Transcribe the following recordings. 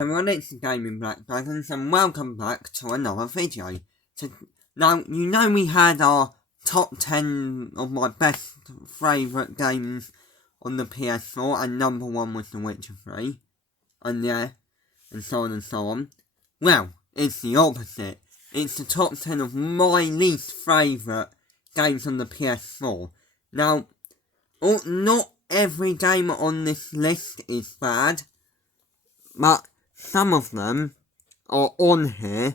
Everyone, it's Gaming Black Dragons and welcome back to another video. Now, you know we had our top 10 of my best favourite games on the ps4 and number 1 was The Witcher 3. And yeah, and so on and so on. Well, it's the opposite. It's the top 10 of my least favourite games on the ps4. Now, not every game on this list is bad, but some of them are on here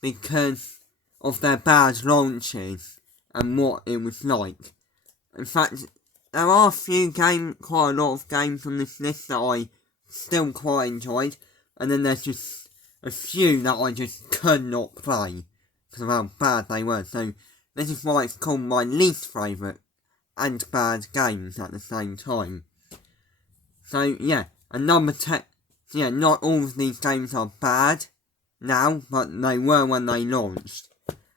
because of their bad launches and what it was like. In fact, there are quite a lot of games on this list that I still quite enjoyed, and then there's just a few that I just could not play because of how bad they were. So this is why it's called my least favourite and bad games at the same time. So yeah, and number 10. Yeah, not all of these games are bad now, but they were when they launched.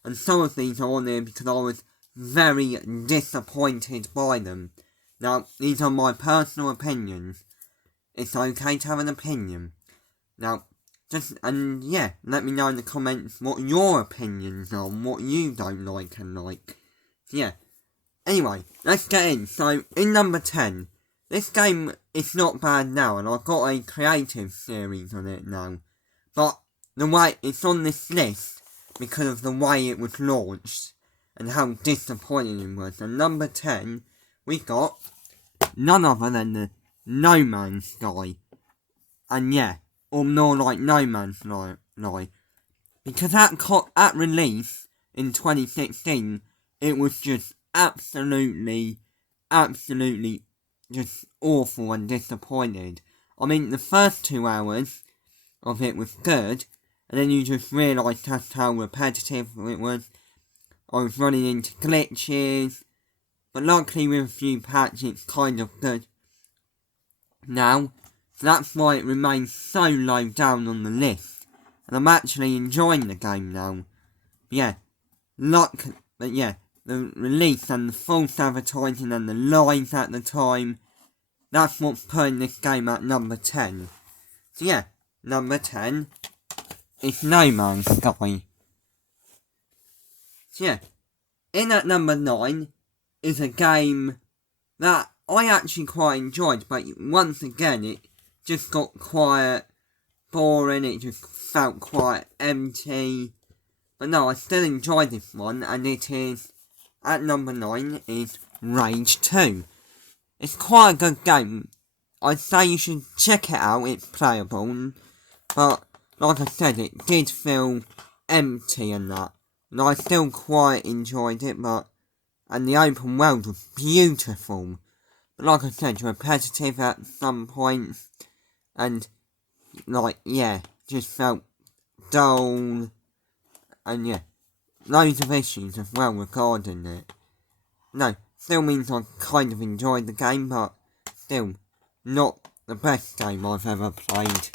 And some of these are on here because I was very disappointed by them. Now, these are my personal opinions. It's okay to have an opinion. Now, let me know in the comments what your opinions are, what you don't like and like. Yeah. Anyway, let's get in. So, in number 10, this game is not bad now, and I've got a creative series on it now. But the way it's on this list because of the way it was launched and how disappointing it was. And number 10, we got none other than the No Man's Sky. And yeah, or more like No Man's Sky. Because at release in 2016, it was just absolutely just awful and disappointed. I mean, the first 2 hours of it was good, and then you just realised just how repetitive it was. I was running into glitches, but luckily with a few patches it's kind of good now, so that's why it remains so low down on the list, and I'm actually enjoying the game now. But yeah, the release and the false advertising and the lies at the time, that's what's putting this game at number 10. So yeah, number 10 is No Man's Sky. So yeah, in at number 9 is a game that I actually quite enjoyed, but once again it just got quite boring, it just felt quite empty. But no, I still enjoyed this one, and it is, at number 9, is Rage 2. It's quite a good game. I'd say you should check it out, it's playable. But, like I said, it did feel empty and that. And I still quite enjoyed it, and the open world was beautiful. But like I said, repetitive at some points. And, just felt dull. And yeah, loads of issues as well regarding it. No, still means I kind of enjoyed the game, but still not the best game I've ever played.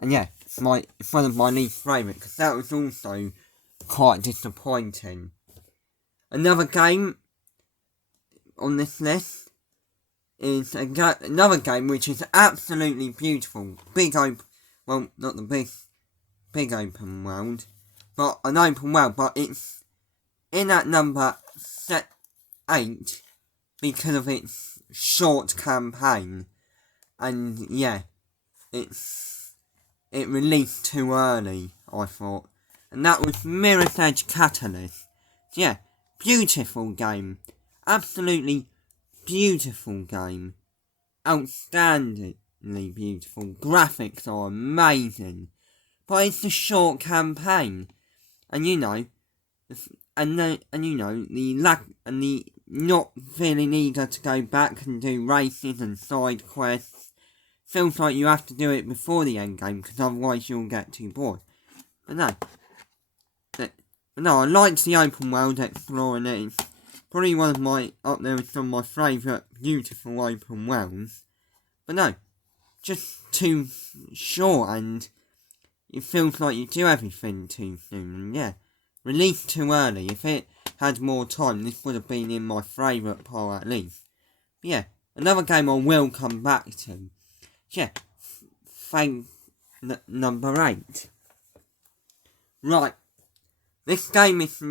And yeah, it's one of my least favourite, because that was also quite disappointing. Another game on this list is another game which is absolutely beautiful. Not the big open world, but an open world, but it's in at number 8 because of its short campaign. And yeah, it released too early, I thought. And that was Mirror's Edge Catalyst. So yeah, beautiful game. Absolutely beautiful game. Outstandingly beautiful. Graphics are amazing. But it's a short campaign. And the not feeling eager to go back and do races and side quests. Feels like you have to do it before the end game, because otherwise you'll get too bored. But no, I liked the open world exploring it. It's probably up there with some of my favourite beautiful open worlds. But no, just too short, and it feels like you do everything too soon. And yeah, released too early. If it had more time, this would have been in my favourite pile at least. But yeah, another game I will come back to. Yeah, thank number 8. Right, this game is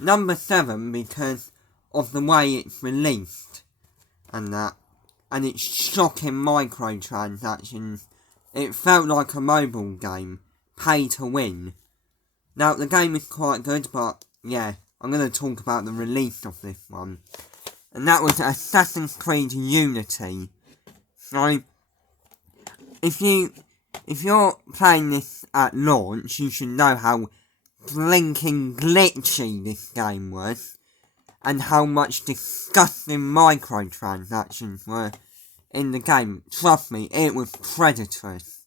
number 7 because of the way it's released and its shocking microtransactions. It felt like a mobile game, pay to win. Now, the game is quite good, but yeah, I'm going to talk about the release of this one. And that was Assassin's Creed Unity. So, if you're playing this at launch, you should know how blinking glitchy this game was, and how much disgusting microtransactions were in the game. Trust me, it was predatorous.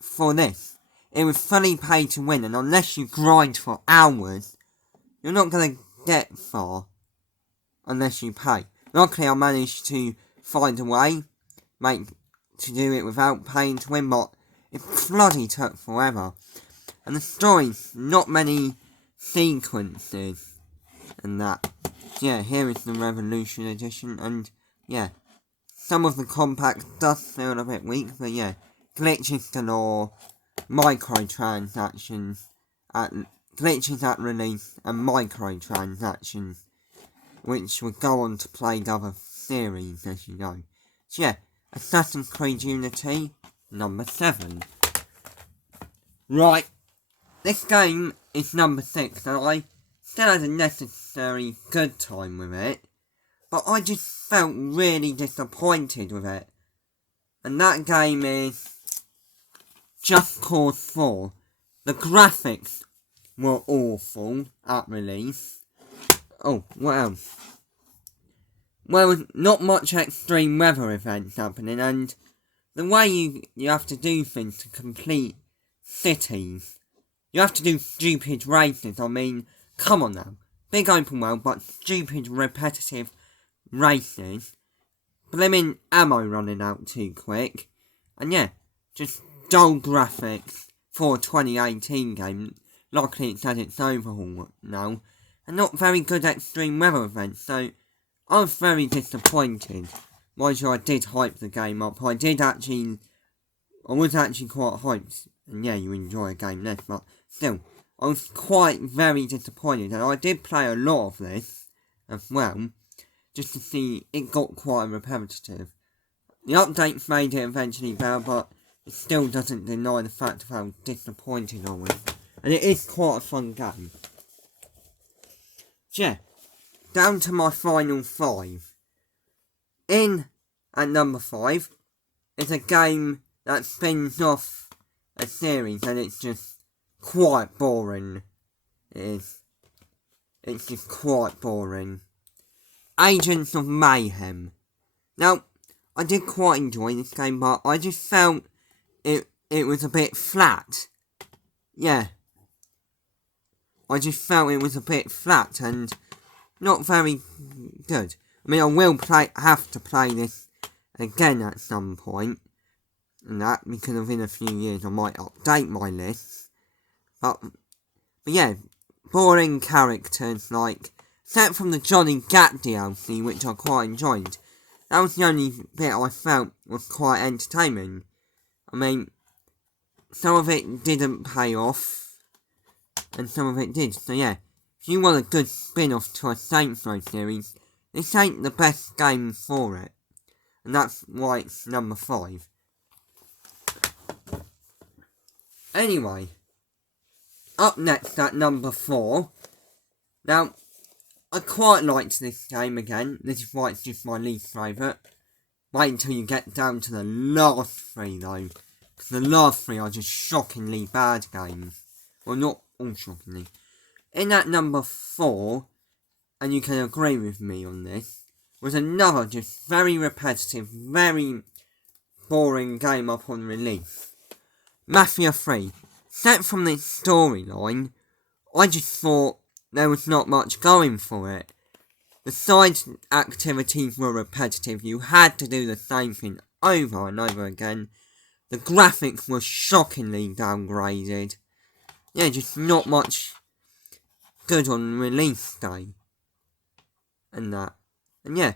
For this, it was fully pay to win, and unless you grind for hours, you're not going to get far unless you pay. Luckily, I managed to find a way to do it without paying to win, but it bloody took forever. And the story's not many sequences and that. Yeah, here is the Revolution Edition, and yeah, some of the compact does feel a bit weak, but yeah, glitches galore, glitches at release, and microtransactions, which would go on to plague other series, as you know. So yeah, Assassin's Creed Unity, number 7. Right, this game is number 6, and I still had a necessary good time with it, but I just felt really disappointed with it. And that game is Just Cause 4. The graphics were awful at release. Oh, what else? Well, not much extreme weather events happening, and the way you have to do things to complete cities. You have to do stupid races, I mean, come on now. Big open world, but stupid repetitive races. Blimmin' ammo running out too quick. And yeah, just dull graphics for a 2018 game. Luckily it's had its overhaul now. And not very good extreme weather events, so I was very disappointed. Mind you, I did hype the game up. I was actually quite hyped. And yeah, you enjoy a game less, but still, I was quite very disappointed. And I did play a lot of this as well, just to see it got quite repetitive. The updates made it eventually better, but it still doesn't deny the fact of how disappointed I was. And it is quite a fun game. So yeah, down to my final 5. In at number 5 is a game that spins off a series, and it's just quite boring. It's just quite boring. Agents of Mayhem. Now, I did quite enjoy this game, but I just felt it was a bit flat. Yeah. I just felt it was a bit flat and not very good. I mean, I will have to play this again at some point, and that, because within a few years I might update my list. But yeah, boring characters, like, except from the Johnny Gat DLC, which I quite enjoyed. That was the only bit I felt was quite entertaining. I mean, some of it didn't pay off, and some of it did. So yeah, if you want a good spin-off to a Saints Row series, this ain't the best game for it. And that's why it's number 5. Anyway, up next at number 4. Now, I quite liked this game again. This is why it's just my least favourite. Wait until you get down to the last 3 though. Because the last 3 are just shockingly bad games. Well, not all shockingly. In at number 4, and you can agree with me on this, was another just very repetitive, very boring game upon release. Mafia 3. Except from the storyline, I just thought there was not much going for it. The side activities were repetitive, you had to do the same thing over and over again. The graphics were shockingly downgraded. Yeah, just not much good on release day. And that. And yeah,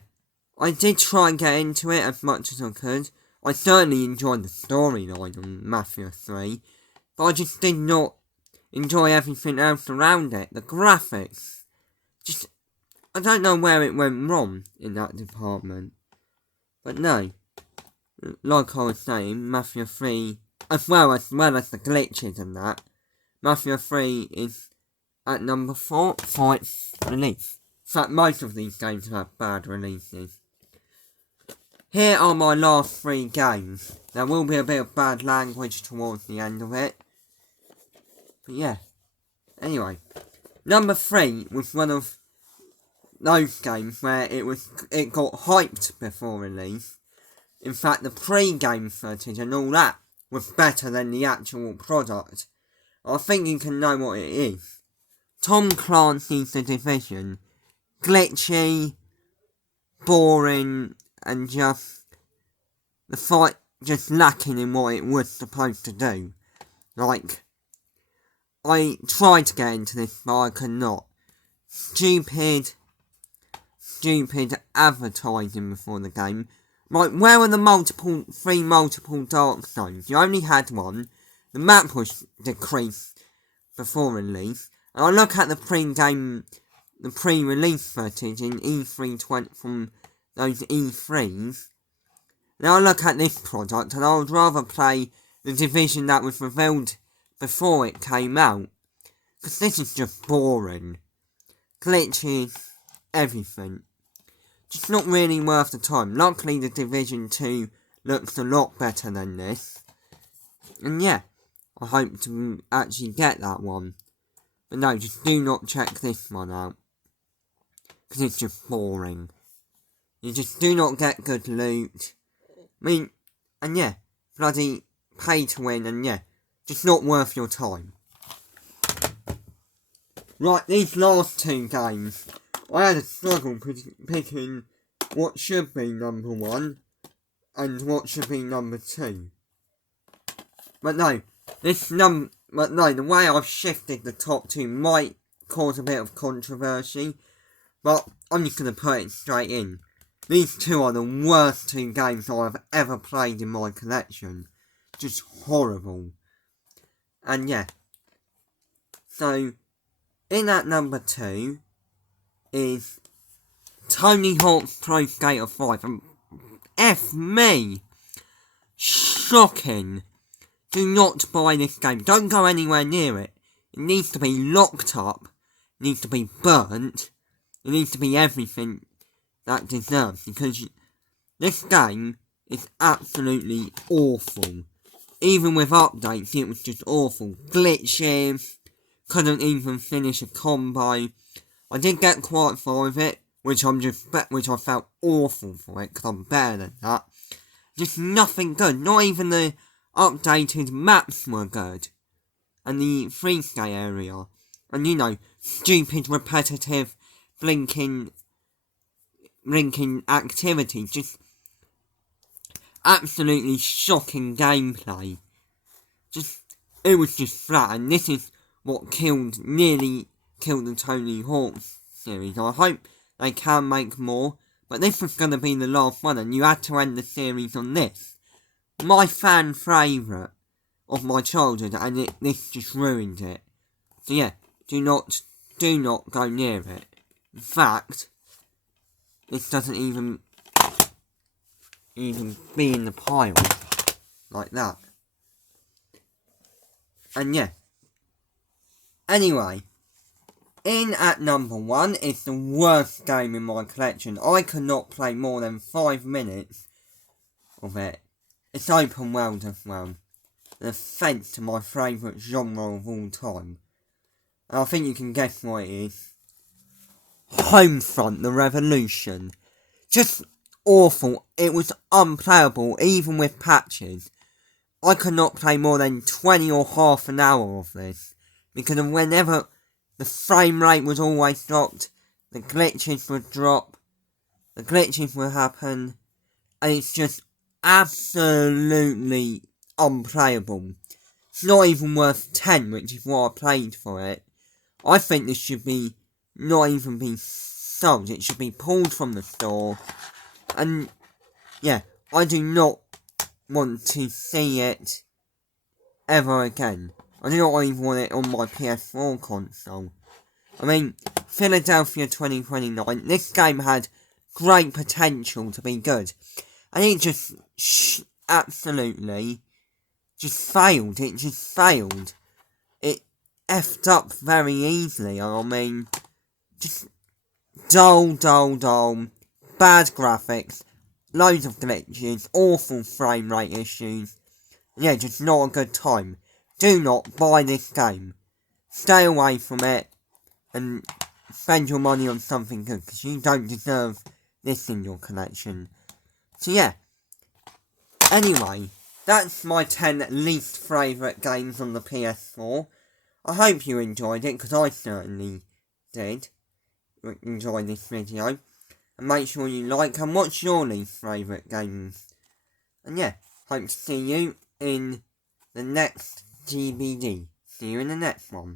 I did try and get into it as much as I could. I certainly enjoyed the storyline on Mafia 3, but I just did not enjoy everything else around it. The graphics, just, I don't know where it went wrong in that department. But no, like I was saying, Mafia 3, as well as the glitches and that, Mafia 3 is at number 4 for its release. In fact, most of these games have bad releases. Here are my last 3 games. There will be a bit of bad language towards the end of it. But yeah. Anyway. Number 3 was one of those games where it got hyped before release. In fact, the pre-game footage and all that was better than the actual product. I think you can know what it is. Tom Clancy's The Division. Glitchy, boring, and just the fight just lacking in what it was supposed to do. Like, I tried to get into this, but I could not. Stupid advertising before the game. Like, where are the 3 multiple dark zones? You only had one. The map was decreased before release. And I look at the pre-release footage in E3 from those E3s. Now I look at this product and I would rather play the Division that was revealed before it came out. Because this is just boring. Glitches, everything. Just not really worth the time. Luckily the Division 2 looks a lot better than this. And yeah, I hope to actually get that one. But no, just do not check this one out. Because it's just boring. You just do not get good loot. I mean, and yeah, bloody pay to win, and yeah, just not worth your time. Right, these last 2 games, I had a struggle picking what should be number 1 and what should be number 2. But no, the way I've shifted the top 2 might cause a bit of controversy, but I'm just going to put it straight in. These 2 are the worst 2 games I've ever played in my collection. Just horrible. And yeah. So, in at number 2 is Tony Hawk's Pro Skater 5. And F me! Shocking. Do not buy this game. Don't go anywhere near it. It needs to be locked up. It needs to be burnt. It needs to be everything that deserves. Because this game is absolutely awful. Even with updates, it was just awful. Glitches. Couldn't even finish a combo. I did get quite far with it, which I felt awful for it, because I'm better than that. Just nothing good. Not even the updated maps were good. And the freestyle area. And you know, stupid, repetitive, blinking activity. Just absolutely shocking gameplay. It was just flat, and this is what nearly killed the Tony Hawk series. I hope they can make more, but this was going to be the last one, and you had to end the series on this. My fan favourite of my childhood, and this just ruined it. So yeah, do not go near it. In fact, this doesn't even be in the pile like that. And yeah. Anyway, in at number 1 is the worst game in my collection. I could not play more than 5 minutes of it. It's open world as well. An offence to my favourite genre of all time. And I think you can guess what it is. Homefront: The Revolution. Just awful. It was unplayable, even with patches. I could not play more than 20 or half an hour of this. Because of whenever the frame rate was always dropped, the glitches would drop, the glitches would happen, and it's just absolutely unplayable. It's not even worth 10, which is what I paid for it. I think this should be not even be sold. It should be pulled from the store. And yeah, I do not want to see it ever again. I do not even want it on my PS4 console. I mean, Philadelphia 2029, this game had great potential to be good. And it just absolutely just failed. It just failed. It effed up very easily. I mean, just dull, bad graphics, loads of glitches, awful frame rate issues. Yeah, just not a good time. Do not buy this game. Stay away from it and spend your money on something good, because you don't deserve this in your collection. So yeah, anyway, that's my 10 least favourite games on the PS4. I hope you enjoyed it, because I certainly did enjoy this video. And make sure you like and watch your least favourite games. And yeah, hope to see you in the next GBD. See you in the next one.